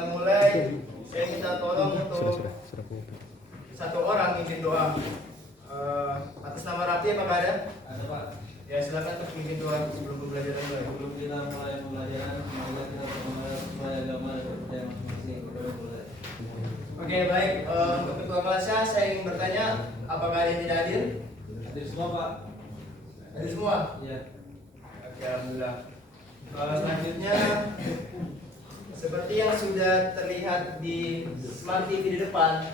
kita mulai, saya minta tolong untuk satu orang izin doa. Atas nama Raffi apakah ada? Ada Pak. Ya silakan untuk izin doa sebelum pembelajaran mulai. Sebelum kita mulai pembelajaran, semoga kita mengenal sesuai agama dan kepercayaan masing-masing. Kita mulai. Oke baik, untuk ketua kelasnya saya ingin bertanya, apakah ada yang tidak hadir? Hadir semua Pak. Hadir semua? Iya. Oke, alhamdulillah. Selanjutnya, seperti yang sudah terlihat di Smart TV di depan,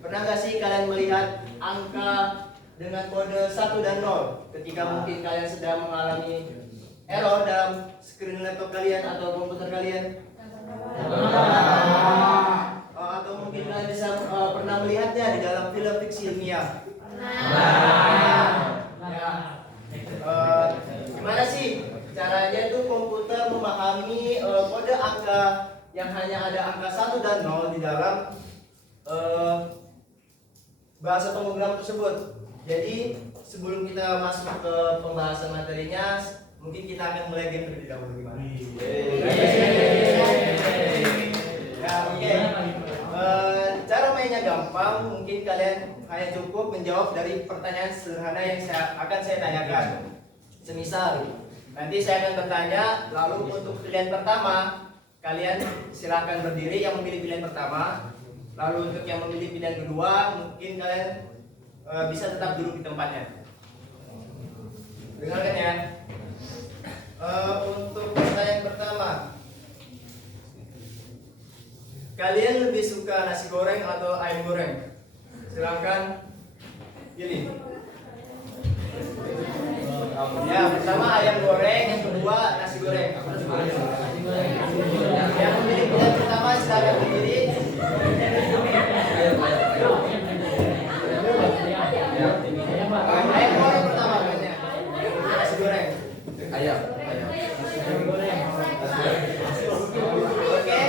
pernah nggak sih kalian melihat angka dengan kode 1 dan 0 ketika mungkin kalian sedang mengalami error dalam screen laptop kalian atau komputer kalian? Atau mungkin kalian bisa pernah melihatnya di dalam film fiksi ilmiah? Gimana sih caranya tuh komputer memahami kode angka yang hanya ada angka 1 dan 0 di dalam bahasa pemrograman tersebut. Jadi sebelum kita masuk ke pembahasan materinya, mungkin kita akan mulai game terlebih dahulu. Gimana? Ya, oke. Cara mainnya gampang, mungkin kalian hanya cukup menjawab dari pertanyaan sederhana yang akan saya tanyakan. Semisal, nanti saya akan bertanya, lalu untuk pilihan pertama, kalian silahkan berdiri yang memilih pilihan pertama. Lalu untuk yang memilih pilihan kedua, mungkin kalian bisa tetap duduk di tempatnya. Dengarkan ya. Untuk pertanyaan pertama, kalian lebih suka nasi goreng atau ayam goreng? Silahkan pilih. Ya, pertama ayam goreng, yang kedua nasi goreng. Yang memilih pilihan pertama silahkan berdiri. Ayam goreng pertama kayaknya. Nasi goreng. Ayam. Oke.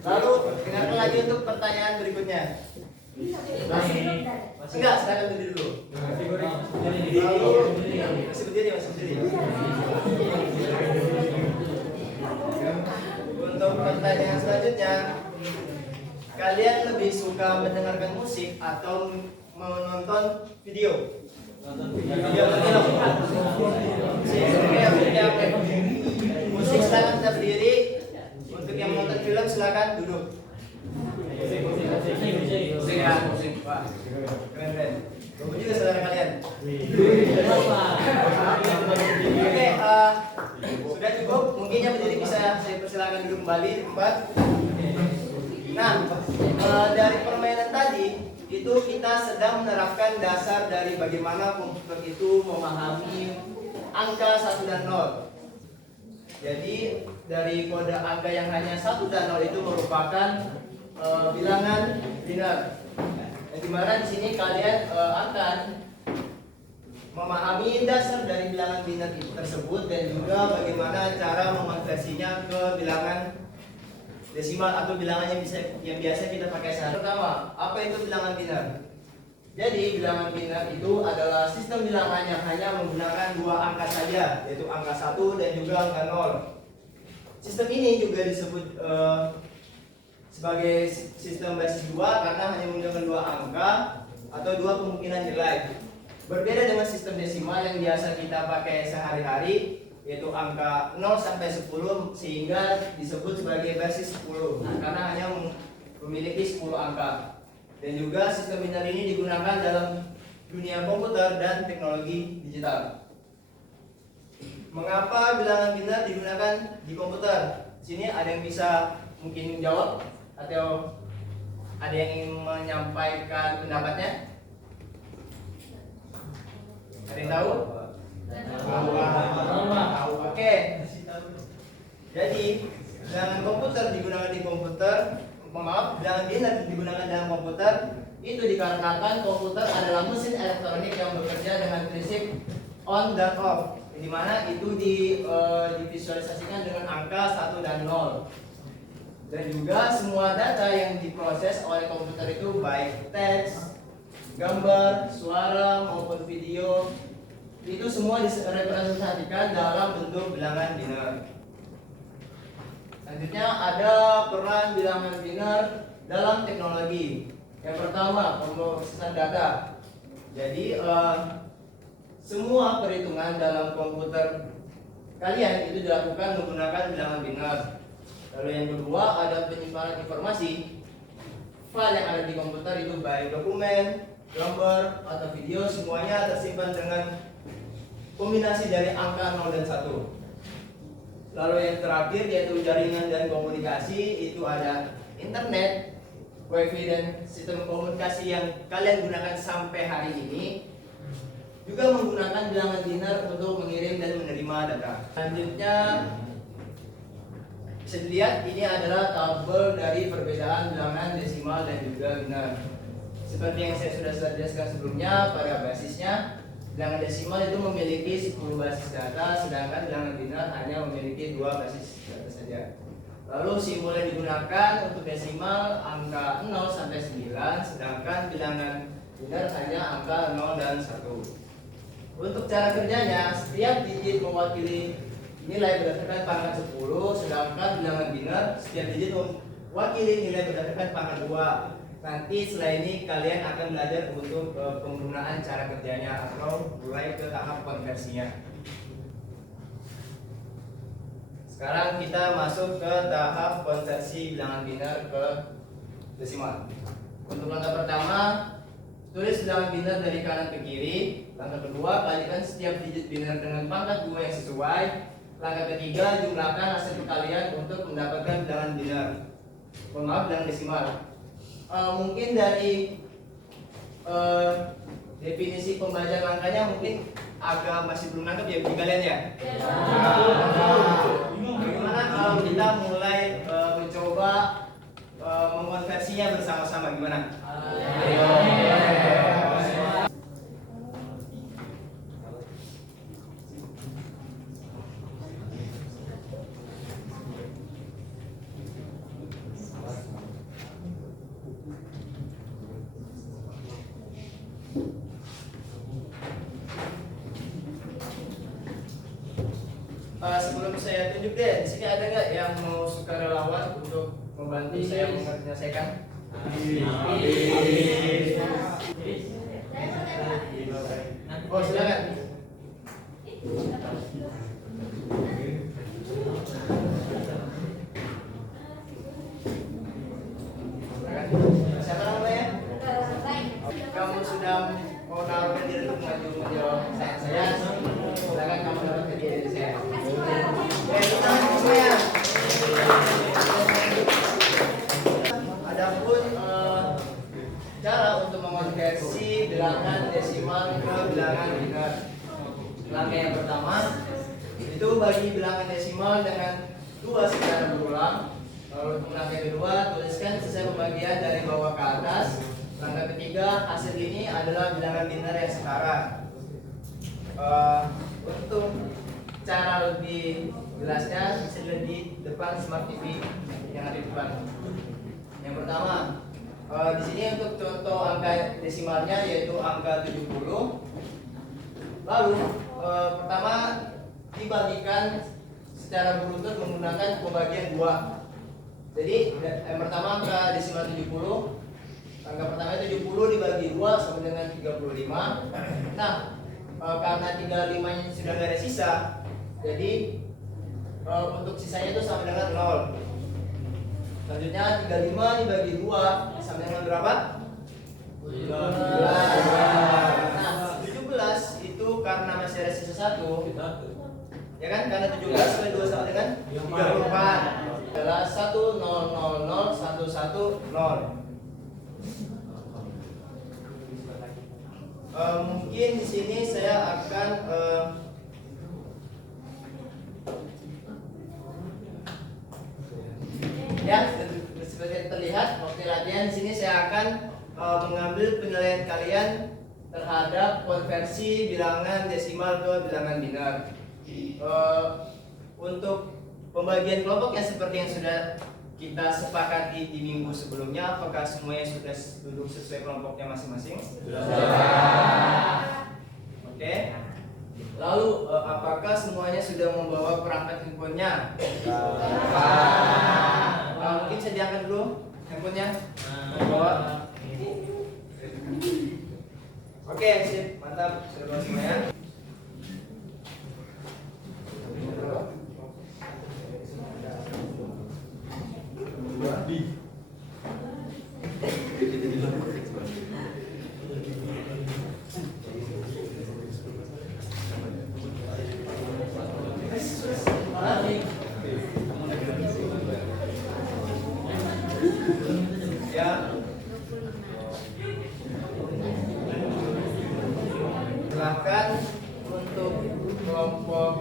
Lalu dengarkan lagi untuk pertanyaan berikutnya. Enggak, silakan berdiri dulu. Lalu masih berdiri. Untuk pertanyaan selanjutnya, kalian lebih suka mendengarkan musik atau menonton video? Video atau film? Musik silakan tetap berdiri. Untuk yang menonton film silakan duduk. Musik ya, musik. Wah, keren. Bagus juga saudara kalian. Oke, sudah cukup. Mungkin yang berdiri bisa saya persilakan duduk kembali di tempat. Nah, dari permainan tadi itu kita sedang menerapkan dasar dari bagaimana komputer itu memahami angka 1 dan 0. Jadi dari kode angka yang hanya 1 dan 0 itu merupakan bilangan biner. Yang dimana di sini kalian akan memahami dasar dari bilangan biner itu tersebut dan juga bagaimana cara mengonversinya ke bilangan desimal atau bilangan yang biasa kita pakai sehari. Pertama, apa itu bilangan biner? Jadi bilangan biner itu adalah sistem bilangan yang hanya menggunakan 2 angka saja, yaitu angka 1 dan juga angka 0. Sistem ini juga disebut sebagai sistem basis 2 karena hanya menggunakan 2 angka atau 2 kemungkinan nilai. Berbeda dengan sistem desimal yang biasa kita pakai sehari-hari, yaitu angka 0 sampai 10 sehingga disebut sebagai basis 10 karena hanya memiliki 10 angka. Dan juga sistem biner ini digunakan dalam dunia komputer dan teknologi digital. Mengapa bilangan biner digunakan di komputer? Sini ada yang bisa mungkin menjawab atau ada yang ingin menyampaikan pendapatnya? Ada yang tahu? Oke. Jadi bilangan komputer digunakan di komputer. Bilangan biner digunakan dalam komputer itu dikarenakan komputer adalah mesin elektronik yang bekerja dengan prinsip on dan off, di mana itu divisualisasikan dengan angka 1 dan 0. Dan juga semua data yang diproses oleh komputer itu baik teks, gambar, suara maupun video itu semua direpresentasikan dalam bentuk bilangan biner. Selanjutnya ada peran bilangan biner dalam teknologi. Yang pertama, pemrosesan data. Jadi semua perhitungan dalam komputer kalian itu dilakukan menggunakan bilangan biner. Lalu yang kedua ada penyimpanan informasi. File yang ada di komputer itu baik dokumen, gambar, atau video semuanya tersimpan dengan kombinasi dari angka 0 dan 1. Lalu yang terakhir yaitu jaringan dan komunikasi, itu ada internet, wifi dan sistem komunikasi yang kalian gunakan sampai hari ini juga menggunakan bilangan biner untuk mengirim dan menerima data. Selanjutnya bisa dilihat ini adalah tabel dari perbedaan bilangan desimal dan juga biner. Seperti yang saya sudah jelaskan sebelumnya, pada basisnya bilangan desimal itu memiliki 10 basis data, sedangkan bilangan biner hanya memiliki 2 basis data saja. Lalu simbol yang digunakan untuk desimal angka 0 sampai 9, sedangkan bilangan biner hanya angka 0 dan 1. Untuk cara kerjanya, setiap digit mewakili nilai berdasarkan pangkat 10, sedangkan bilangan biner setiap digit mewakili nilai berdasarkan pangkat 2. Nanti setelah ini kalian akan belajar untuk penggunaan cara kerjanya atau mulai ke tahap konversinya. Sekarang kita masuk ke tahap konversi bilangan biner ke desimal. Untuk langkah pertama, tulis bilangan biner dari kanan ke kiri. Langkah kedua, kalikan setiap digit biner dengan pangkat 2 yang sesuai. Langkah ketiga, jumlahkan hasil perkalian untuk mendapatkan bilangan biner. Bilangan desimal. Mungkin dari definisi pembacaan angkanya mungkin agak masih belum nangkep ya bagi kalian ya. Bagaimana kalau kita mulai mencoba mengonversinya bersama-sama, gimana? Sebelum saya tunjuk deh, di sini ada nggak yang mau sukarelawan untuk membantu saya menyelesaikan? Oh silakan. Siapa namanya? Kamu sudah mau naruhkan diri untuk maju menjawab saya. Silakan kamu naruhkan diri saya. Adapun cara untuk mengonversi bilangan desimal ke bilangan biner. Langkah yang pertama itu bagi bilangan desimal dengan 2 secara berulang. Lalu untuk langkah kedua, tuliskan sisa pembagian dari bawah ke atas. Langkah ketiga, hasil ini adalah bilangan biner yang setara. Untuk cara lebih jelasnya bisa dilihat di depan smart TV yang ada di depan. Yang pertama, di sini untuk contoh angka desimalnya yaitu angka 70. Lalu pertama dibagikan secara beruntut menggunakan pembagian 2. Jadi yang pertama angka desimal 70. Angka pertama 70 dibagi 2 sama dengan 35. Nah, karena 35 nya sudah tidak ada sisa, jadi untuk sisanya itu sama dengan 0. Selanjutnya 35 dibagi 2 sama dengan berapa? 17. Nah, 17 itu karena masih ada sisa 1. Ya kan? Karena 17 kali 2 sama dengan 34. Adalah 1000110. Mungkin di sini saya akan ya seperti terlihat waktu latihan di sini saya akan mengambil penilaian kalian terhadap konversi bilangan desimal ke bilangan biner. Untuk pembagian kelompok yang seperti yang sudah kita sepakati di minggu sebelumnya, apakah semuanya sudah duduk sesuai kelompoknya masing-masing? Oke. Lalu apakah semuanya sudah membawa perangkat handphonenya? Mungkin sediakan dulu handphonenya. Membawa. Oke, sip, mantap. Sudah semuanya. Ya. Silakan untuk kelompok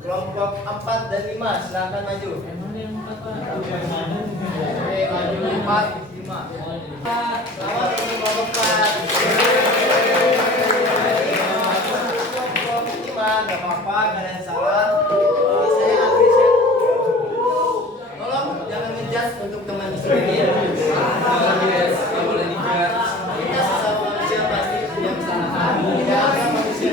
kelompok 4 dan 5 silakan maju. Oke, maju 4, 5. Selamat untuk kelompok 4. Kelompok 5 nggak apa-apa, kalian salah. Saya appreciate. Tolong jangan ngejudge untuk teman sendiri. Kita sesama manusia pasti punya kesalahan. Tidak akan manusia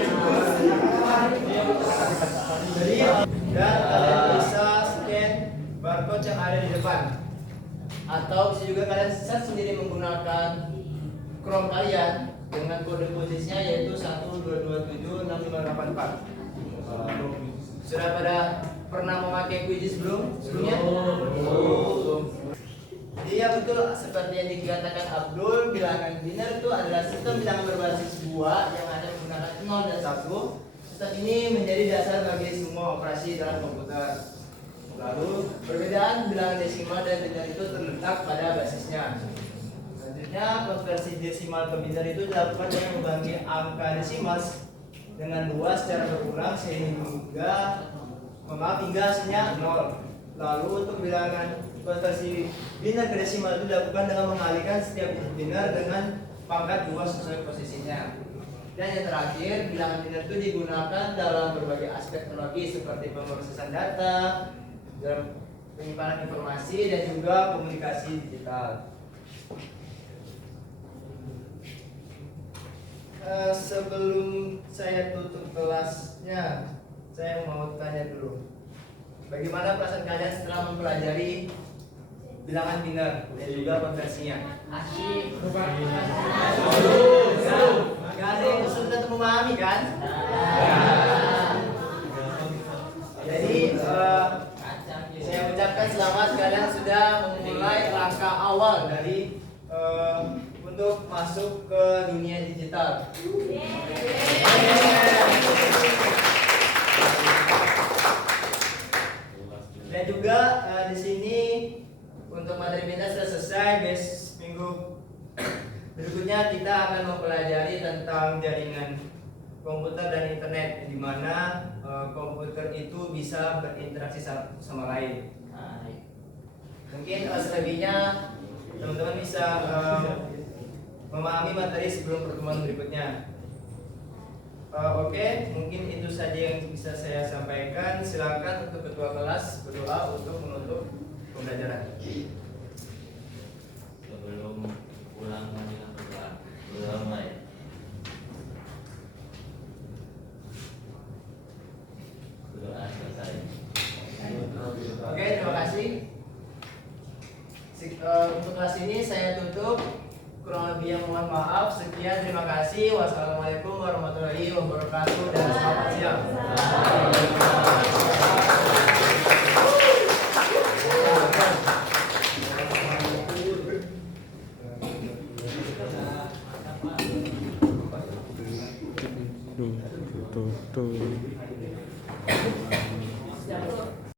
dan kalian bisa scan barcode yang ada di depan, atau bisa juga kalian set sendiri menggunakan Chrome kalian dengan kode posisinya yaitu 1227654. Sudah pada pernah memakai quizzes sebelumnya? Iya betul, seperti yang dikatakan Abdul, bilangan biner itu adalah sistem bilangan berbasis 2 yang ada menggunakan 0 dan 1. Sistem ini menjadi dasar bagi semua operasi dalam komputer. Lalu, perbedaan bilangan desimal dan biner itu terletak pada basisnya. Selanjutnya, konversi desimal ke biner itu dilakukan dengan membagi angka desimal dengan 2 secara berulang hingga hasilnya 0. Lalu, untuk bilangan konversi biner ke desimal itu dilakukan dengan mengalihkan setiap biner dengan pangkat 2 sesuai posisinya. Dan yang terakhir, bilangan biner itu digunakan dalam berbagai aspek teknologi seperti pemrosesan data, dalam penyimpanan informasi, dan juga komunikasi digital. Sebelum saya tutup kelasnya, saya mau tanya dulu, bagaimana perasaan kalian setelah mempelajari bilangan biner dan juga konversinya? Asyik. Gak ada yang kesulitan untuk memahami kan? Jadi saya ucapkan selamat, kalian sudah memulai langkah awal dari untuk masuk ke dunia digital. Dan juga di sini untuk materi biner sudah selesai. Minggu berikutnya kita akan mempelajari tentang jaringan komputer dan internet, di mana komputer itu bisa berinteraksi sama lain. Mungkin selebihnya teman-teman bisa memahami materi sebelum pertemuan berikutnya. Oke, mungkin itu saja yang bisa saya sampaikan. Silakan untuk ketua kelas berdoa untuk menutup pembelajaran. Sebelum pulang marilah berdoa. Berdoa ya. Berdoa selesai. Oke, terima kasih. Untuk kelas ini saya tutup. Kurang lebih yang mohon maaf. Sekian, terima kasih. Wassalamualaikum warahmatullahi wabarakatuh dan selamat siang. Tuh.